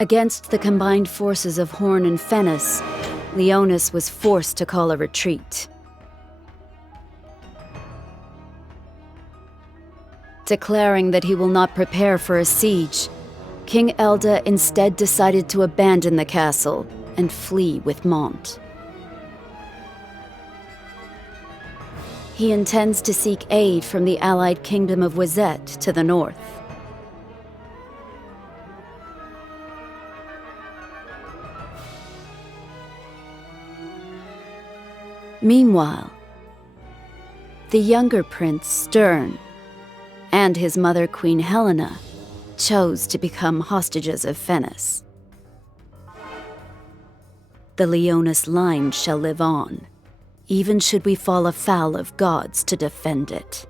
Against the combined forces of Horn and Fennis, Leonis was forced to call a retreat. Declaring that he will not prepare for a siege, King Elda instead decided to abandon the castle and flee with Mont. He intends to seek aid from the allied kingdom of Wazette to the north. Meanwhile, the younger prince, Stern, and his mother, Queen Helena, chose to become hostages of Fennis. The Leonis line shall live on, even should we fall afoul of gods to defend it.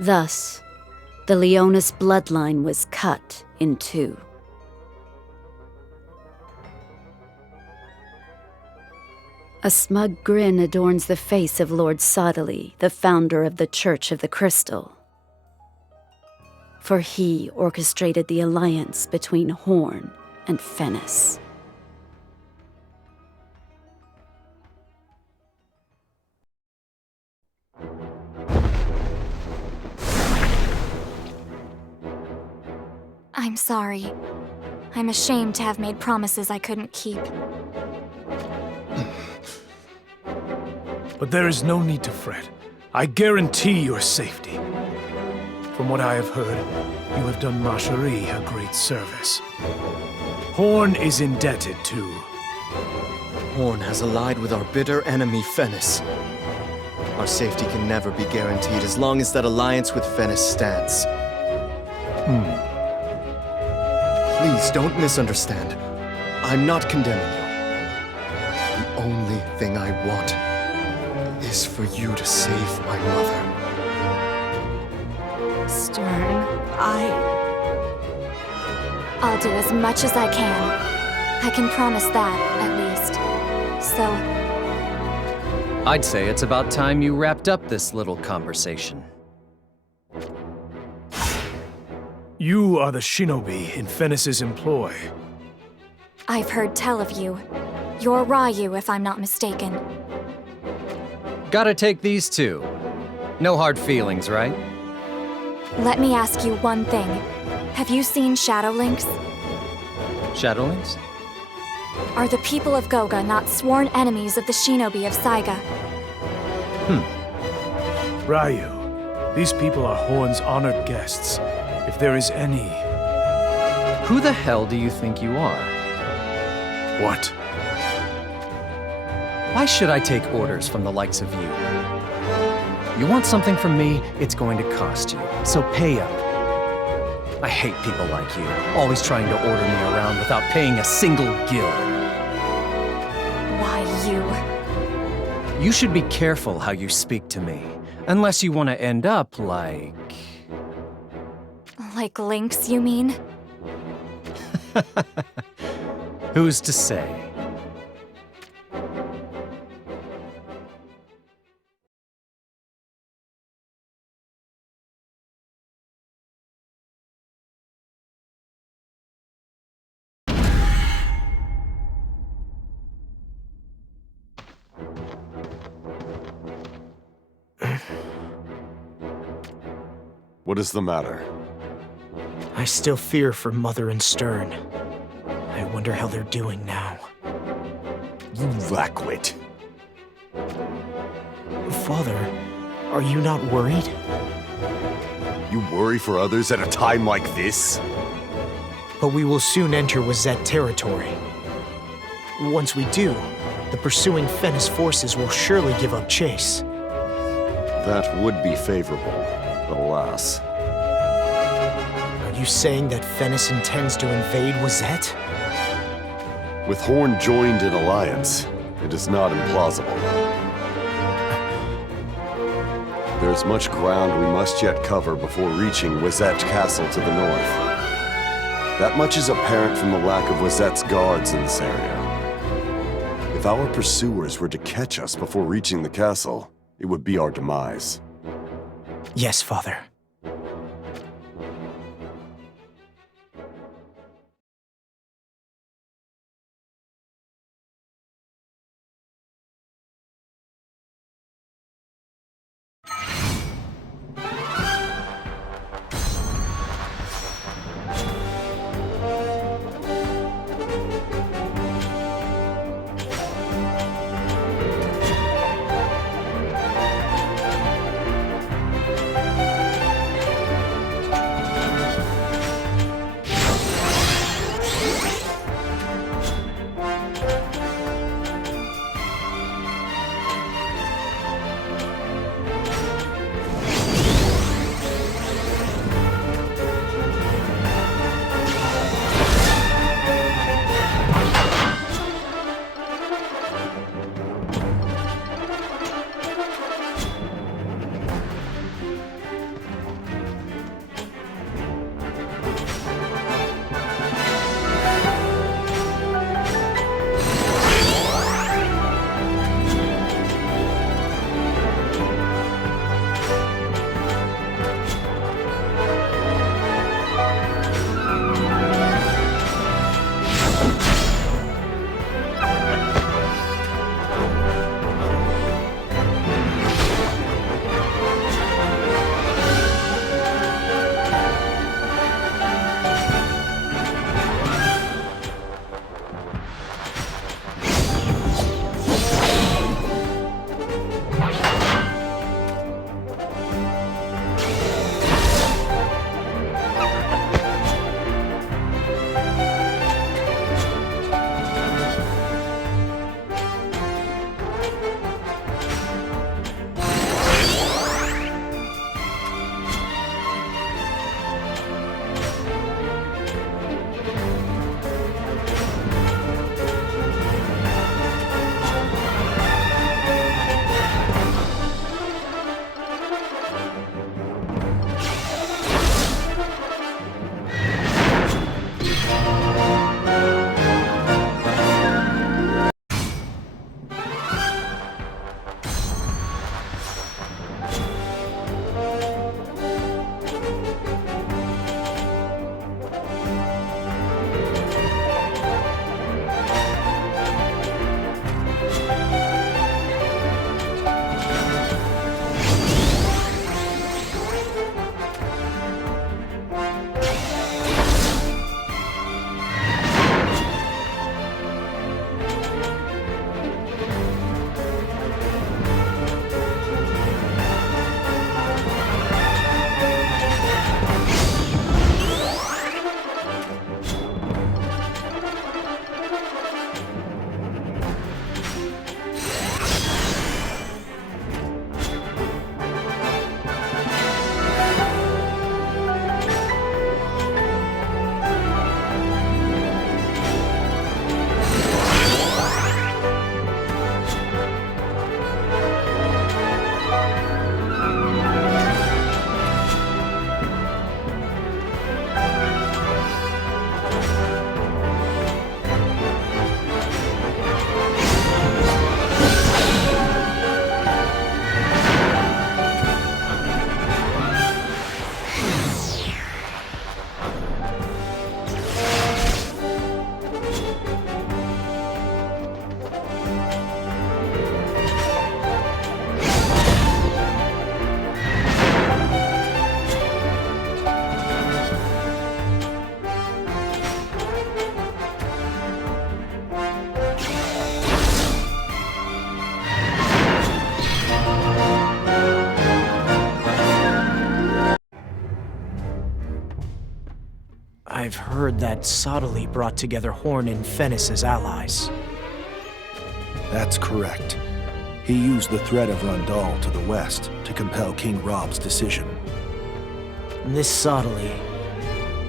Thus, the Leonis bloodline was cut in two. A smug grin adorns the face of Lord Sodali, the founder of the Church of the Crystal. For he orchestrated the alliance between Horn and Fennis. I'm sorry. I'm ashamed to have made promises I couldn't keep. But there is no need to fret. I guarantee your safety. From what I have heard, you have done Marcherie a great service. Horn is indebted to... Horn has allied with our bitter enemy, Fennis. Our safety can never be guaranteed as long as that alliance with Fennis stands. Please don't misunderstand. I'm not condemning you. The only thing I want is for you to save my mother. Stern, I'll do as much as I can. I can promise that, at least. So... I'd say it's about time you wrapped up this little conversation. You are the shinobi in Fennis's employ. I've heard tell of you. You're Ryu, if I'm not mistaken. Gotta take these two. No hard feelings, right? Let me ask you one thing. Have you seen Shadowlinks? Shadowlings? Are the people of Goga not sworn enemies of the shinobi of Saiga? Ryu, these people are Horn's honored guests. If there is any... Who the hell do you think you are? What? Why should I take orders from the likes of you? You want something from me, it's going to cost you, so pay up. I hate people like you, always trying to order me around without paying a single gil. Why, you? You should be careful how you speak to me, unless you want to end up like... Like Lynx, you mean? Who's to say? What is the matter? I still fear for Mother and Stern. I wonder how they're doing now. You lackwit. Father, are you not worried? You worry for others at a time like this? But we will soon enter Wazette territory. Once we do, the pursuing Fennis forces will surely give up chase. That would be favorable, but alas. Are you saying that Fennis intends to invade Wazette? With Horn joined in alliance, it is not implausible. There's much ground we must yet cover before reaching Wazette Castle to the north. That much is apparent from the lack of Wazette's guards in this area. If our pursuers were to catch us before reaching the castle, it would be our demise. Yes, Father. I've heard that Sottile brought together Horn and Fennis as allies. That's correct. He used the threat of Rundal to the west to compel King Rob's decision. And this Sottile,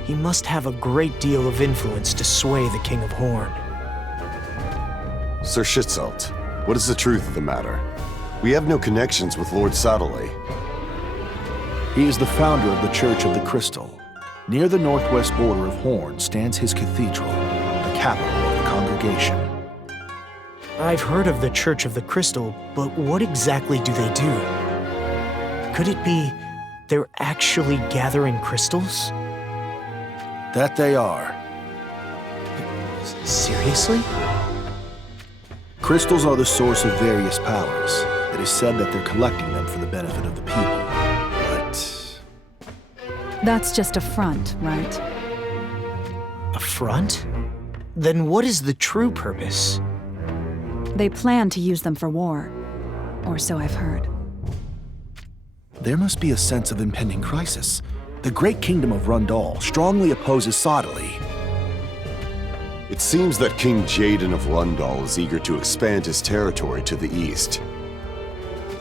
he must have a great deal of influence to sway the King of Horn. Sir Schitzelt, what is the truth of the matter? We have no connections with Lord Sottile. He is the founder of the Church of the Crystal. Near the northwest border of Horn stands his cathedral, the capital of the congregation. I've heard of the Church of the Crystal, but what exactly do they do? Could it be they're actually gathering crystals? That they are. Seriously? Crystals are the source of various powers. It is said that they're collecting them for the benefit of the people. But That's just a front, right? A front? Then what is the true purpose? They plan to use them for war. Or so I've heard. there must be a sense of impending crisis. The great kingdom of Rundal strongly opposes Sottile. It seems that King Jaden of Rundal is eager to expand his territory to the east.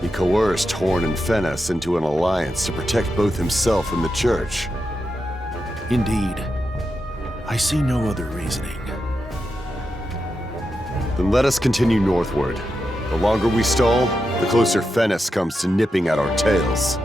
He coerced Horn and Fennis into an alliance to protect both himself and the church. Indeed. I see no other reasoning. Then let us continue northward. The longer we stall, the closer Fennis comes to nipping at our tails.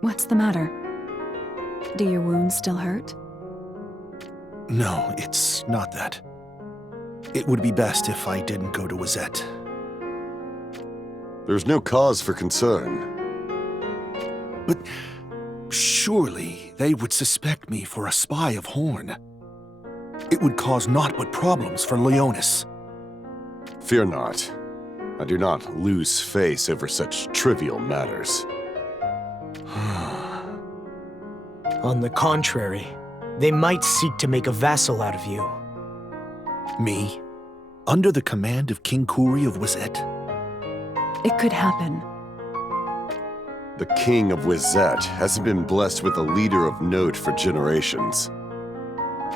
What's the matter? Do your wounds still hurt? No, it's not that. It would be best if I didn't go to Wizette. There's no cause for concern. But surely they would suspect me for a spy of Horn. It would cause naught but problems for Leonis. Fear not. I do not lose face over such trivial matters. On the contrary, they might seek to make a vassal out of you. Me? Under the command of King Kuri of Wizette? It could happen. The King of Wizette hasn't been blessed with a leader of note for generations.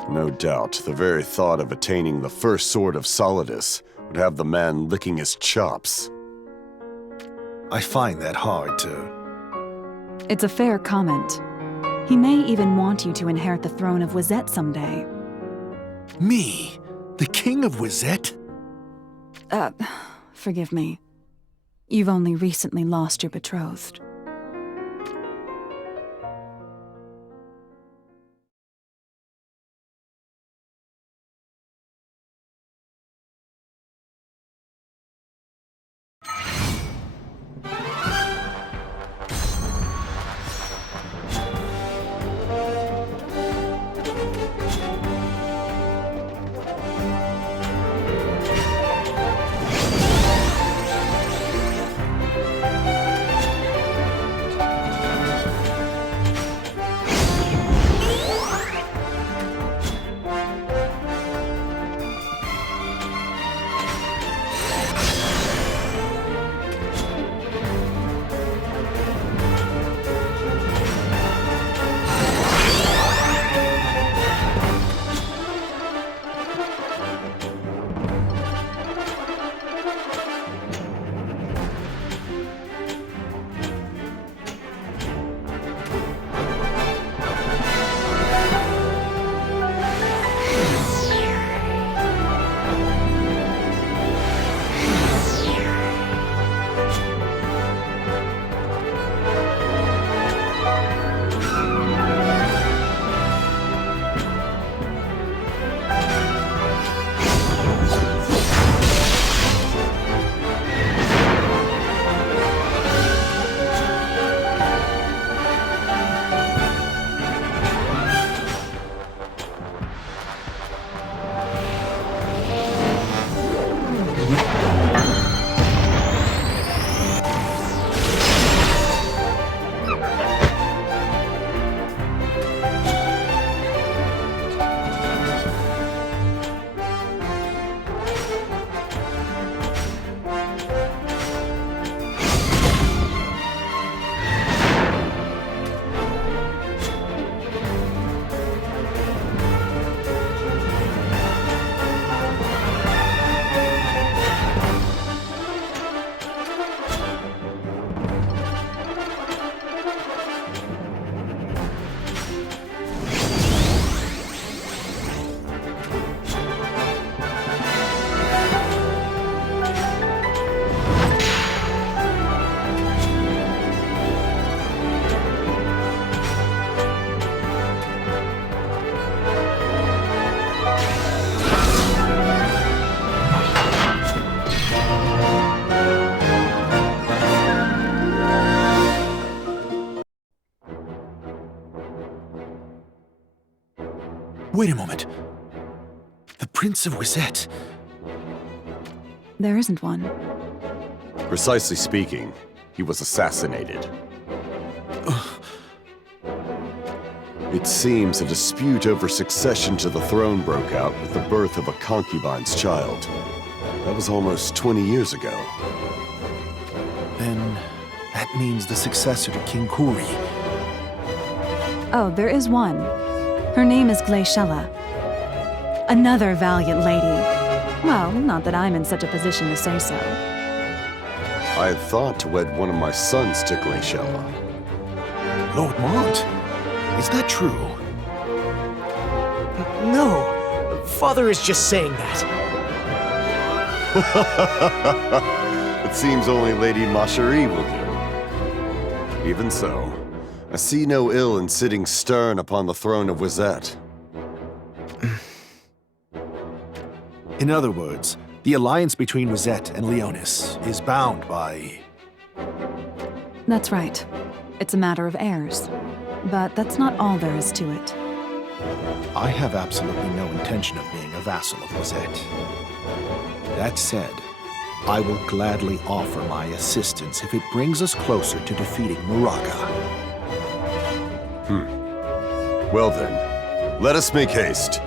No doubt, the very thought of attaining the first sword of Solidus would have the man licking his chops. I find that hard to... It's a fair comment. He may even want you to inherit the throne of Wizette someday. Me? The King of Wizette? Forgive me. You've only recently lost your betrothed. Wait a moment. The Prince of Wizette. There isn't one. Precisely speaking, he was assassinated. It seems a dispute over succession to the throne broke out with the birth of a concubine's child. That was almost 20 years ago. Then that means the successor to King Kuri. Oh, there is one. Her name is Glaciella. Another valiant lady. Well, not that I'm in such a position to say so. I had thought to wed one of my sons to Glaciella. Lord Mont, is that true? No, Father is just saying that. It seems only Lady Macherie will do. Even so, I see no ill in sitting stern upon the throne of Wizette. In other words, the alliance between Wizette and Leonis is bound by... That's right. It's a matter of heirs. But that's not all there is to it. I have absolutely no intention of being a vassal of Wizette. That said, I will gladly offer my assistance if it brings us closer to defeating Muraga. Well then, let us make haste.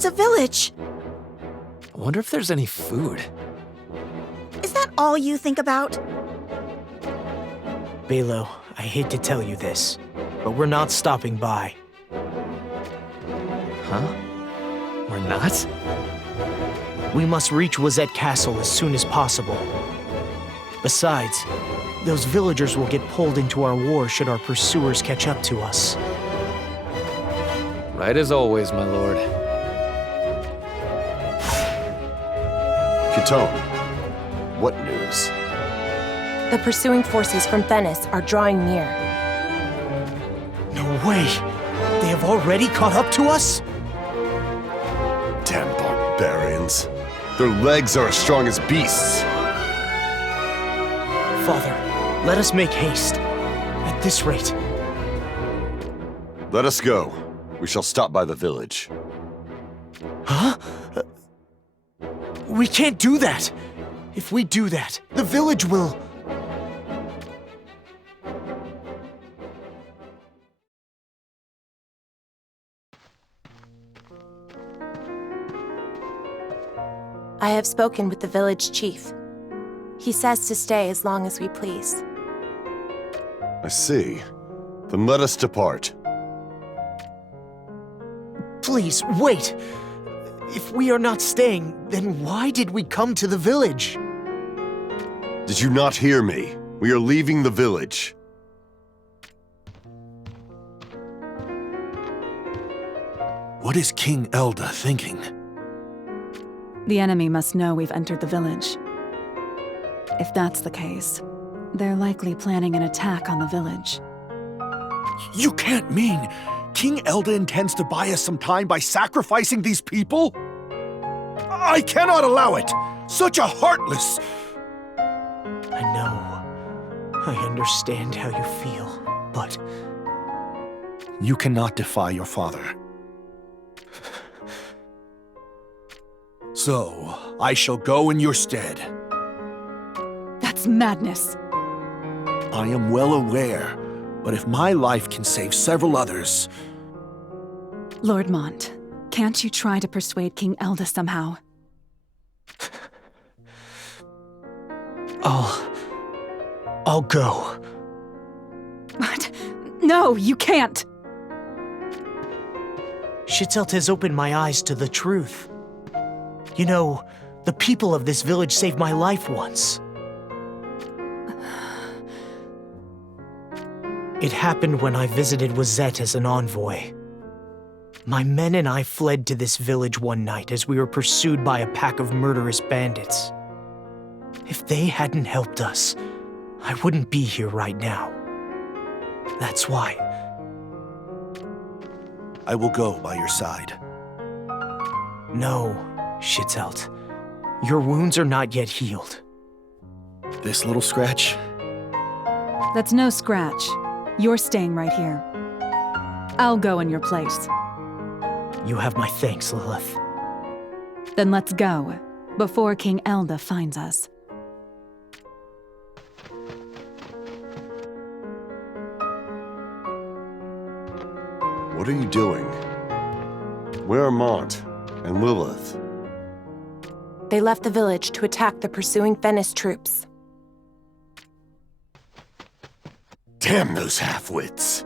It's a village. I wonder if there's any food. Is that all you think about? Balo, I hate to tell you this, but we're not stopping by. Huh? We're not? We must reach Wazette Castle as soon as possible. Besides, those villagers will get pulled into our war should our pursuers catch up to us. Right as always, my lord. Kitone, what news? The pursuing forces from Venice are drawing near. No way! They have already caught up to us? Damn barbarians. Their legs are as strong as beasts. Father, let us make haste. At this rate. Let us go. We shall stop by the village. Huh? We can't do that! If we do that, the village will... I have spoken with the village chief. He says to stay as long as we please. I see. Then let us depart. Please, wait! If we are not staying, then why did we come to the village? Did you not hear me? We are leaving the village. What is King Elda thinking? The enemy must know we've entered the village. If that's the case, they're likely planning an attack on the village. You can't mean King Elda intends to buy us some time by sacrificing these people? I cannot allow it! Such a heartless... I know. I understand how you feel, but... You cannot defy your father. So, I shall go in your stead. That's madness. I am well aware, but if my life can save several others... Lord Mont, can't you try to persuade King Elda somehow? I'll go. What? No, you can't! Shitelt has opened my eyes to the truth. You know, the people of this village saved my life once. It happened when I visited Wazette as an envoy. My men and I fled to this village one night as we were pursued by a pack of murderous bandits. If they hadn't helped us, I wouldn't be here right now. That's why. I will go by your side. No, Shitelt. Your wounds are not yet healed. This little scratch? That's no scratch. You're staying right here. I'll go in your place. You have my thanks, Lilith. Then let's go, before King Elda finds us. What are you doing? Where are Mont and Lilith? They left the village to attack the pursuing Venice troops. Damn those half-wits!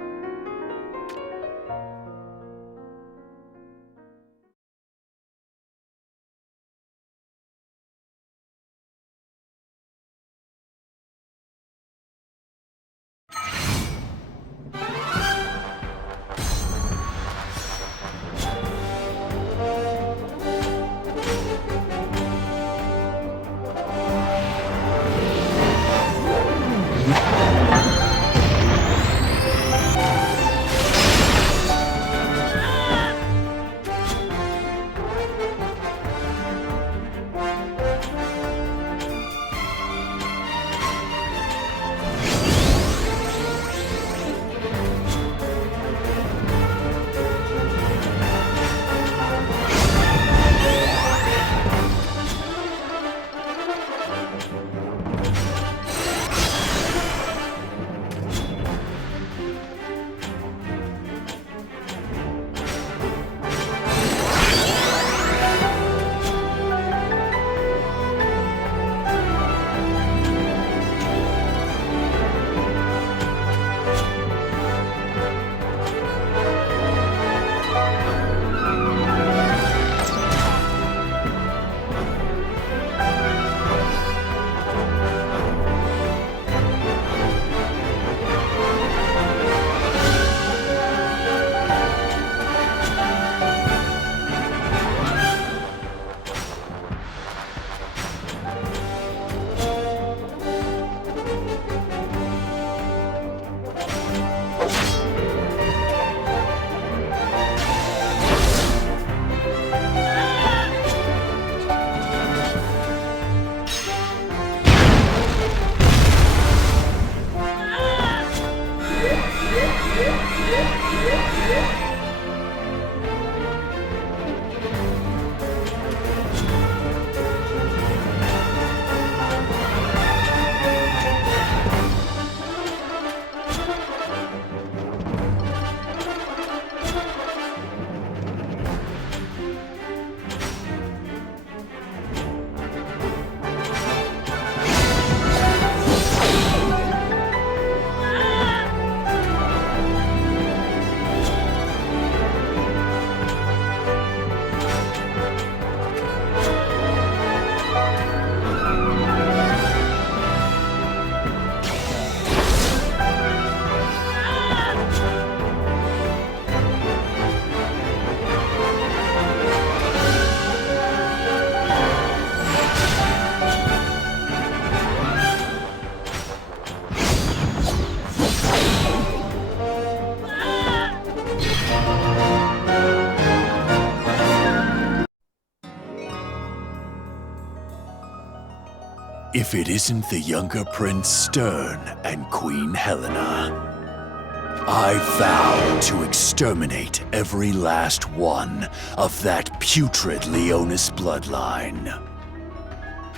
If it isn't the younger Prince Stern and Queen Helena, I vow to exterminate every last one of that putrid Leonis bloodline.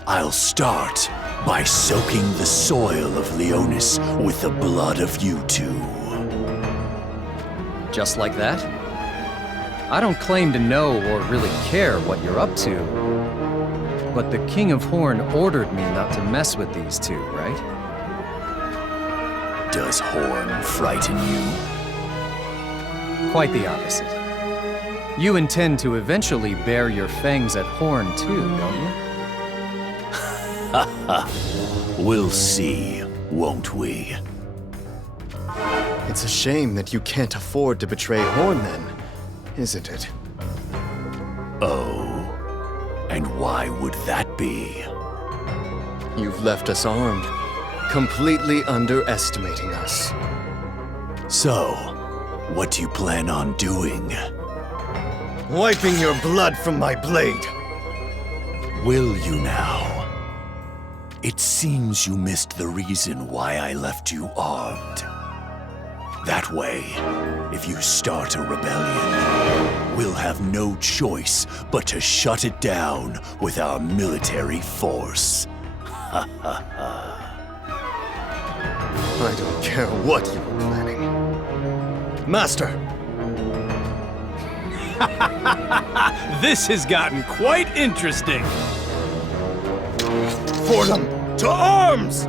I'll start by soaking the soil of Leonis with the blood of you two. Just like that? I don't claim to know or really care what you're up to, but the King of Horn ordered me not to mess with these two, right? Does Horn frighten you? Quite the opposite. You intend to eventually bare your fangs at Horn too, don't you? We'll see, won't we? It's a shame that you can't afford to betray Horn then, isn't it? Oh, and why would that be? You've left us armed, completely underestimating us. So, what do you plan on doing? Wiping your blood from my blade! Will you now? It seems you missed the reason why I left you armed. That way, if you start a rebellion, we'll have no choice but to shut it down with our military force. Ha ha ha. I don't care what you were planning. Master! This has gotten quite interesting. Fordham, to arms!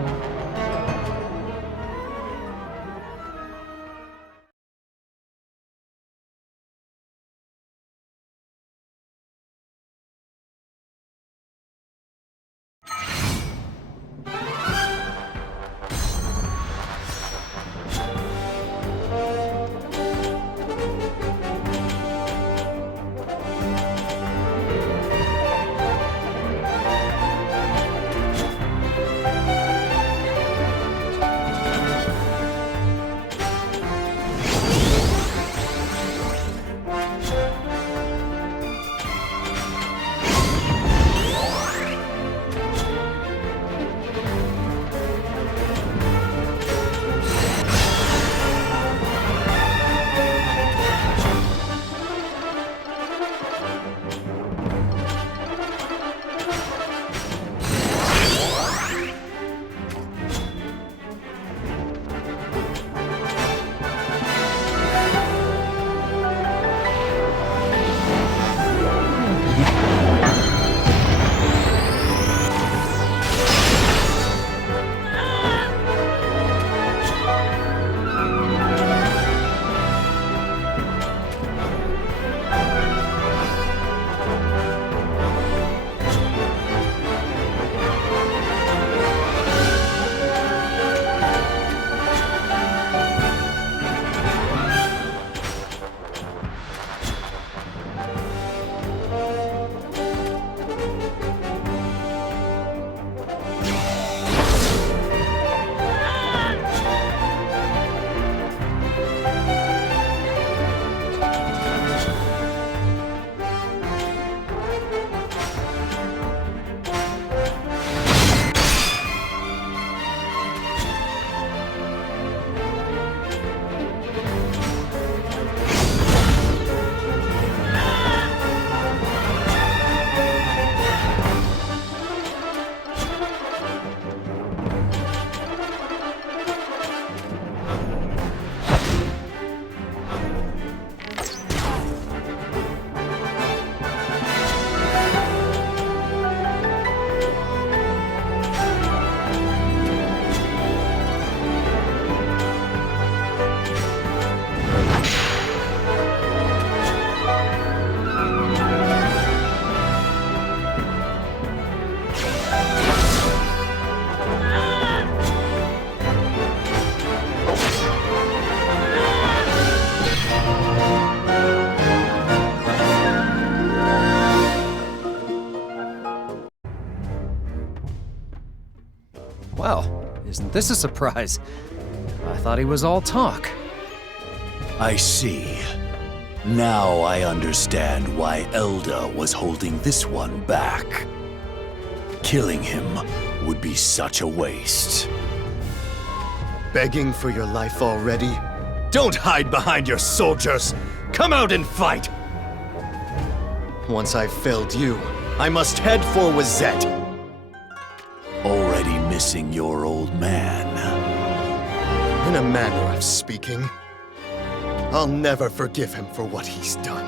Isn't this a surprise? I thought he was all talk. I see. Now I understand why Elda was holding this one back. Killing him would be such a waste. Begging for your life already? Don't hide behind your soldiers! Come out and fight! Once I've felled you, I must head for Wazette. Already missing your old man. In a manner of speaking. I'll never forgive him for what he's done.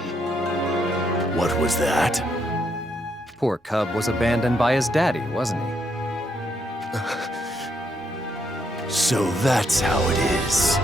What was that? Poor cub was abandoned by his daddy, wasn't he? So that's how it is.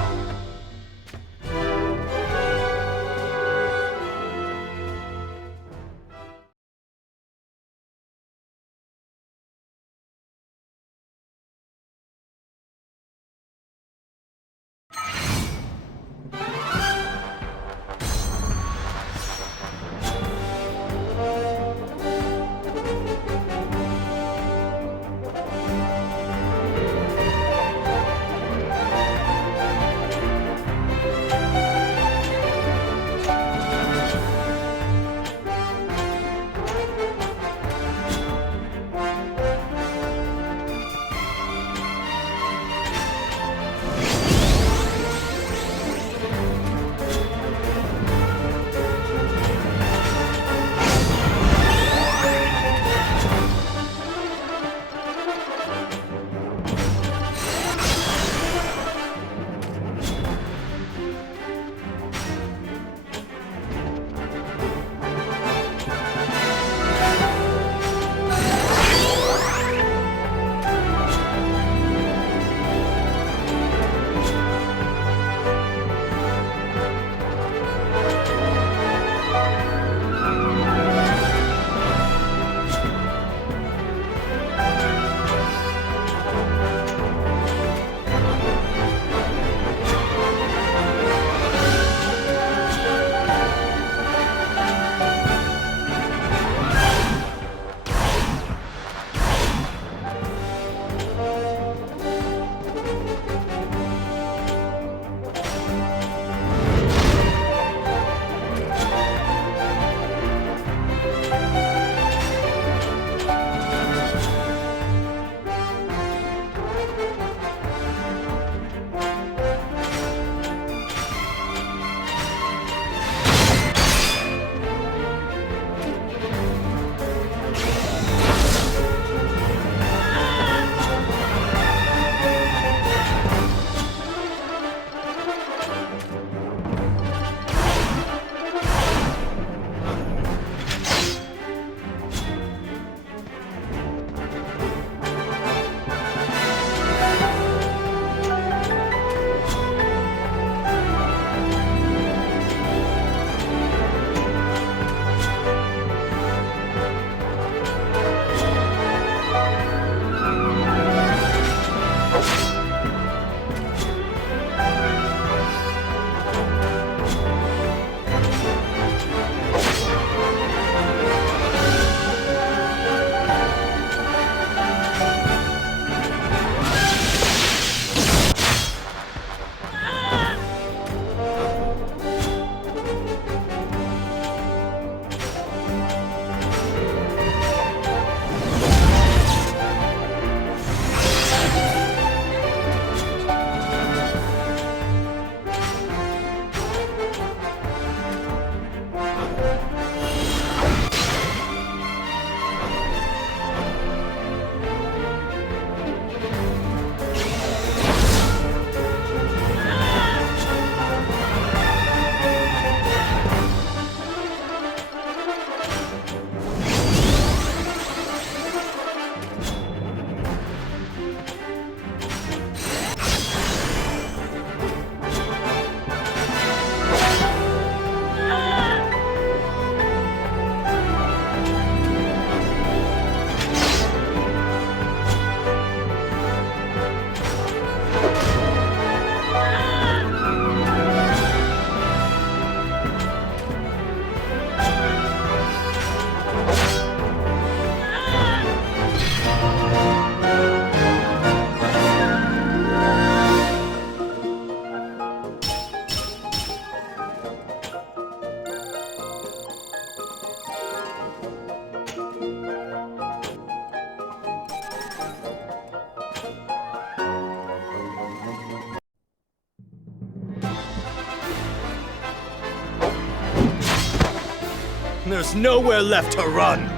There's nowhere left to run!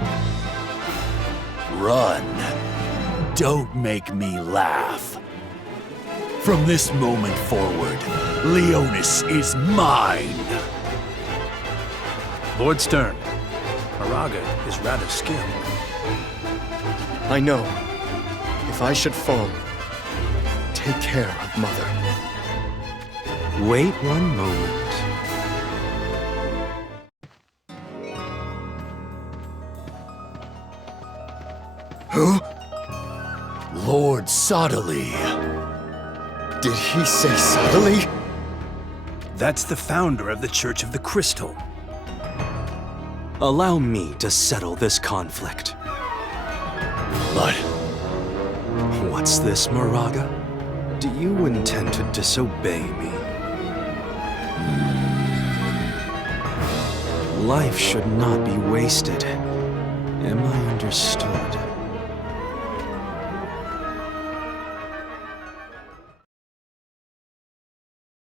Run. Don't make me laugh. From this moment forward, Leonis is mine! Lord Stern, Moraga is rather skilled. I know. If I should fall, take care of Mother. Wait one moment. Who? Lord Sottily. Did he say subtly? That's the founder of the Church of the Crystal. Allow me to settle this conflict. But What's this, Moraga? Do you intend to disobey me? Life should not be wasted. Am I understood?